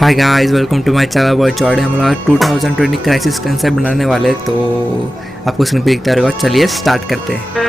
Hi guys, welcome to my channel boy Jordan. हम लोग 2020 crisis concept बनाने वाले हैं, तो आपको स्क्रीन पे दिखता रहेगा। चलिए स्टार्ट करते हैं।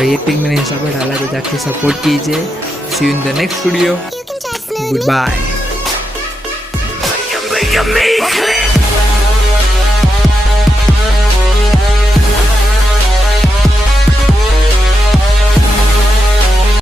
ये पिक मैंने इंस्टा पर डाला, तो जाके सपोर्ट कीजिए। See you in the next video. Good bye.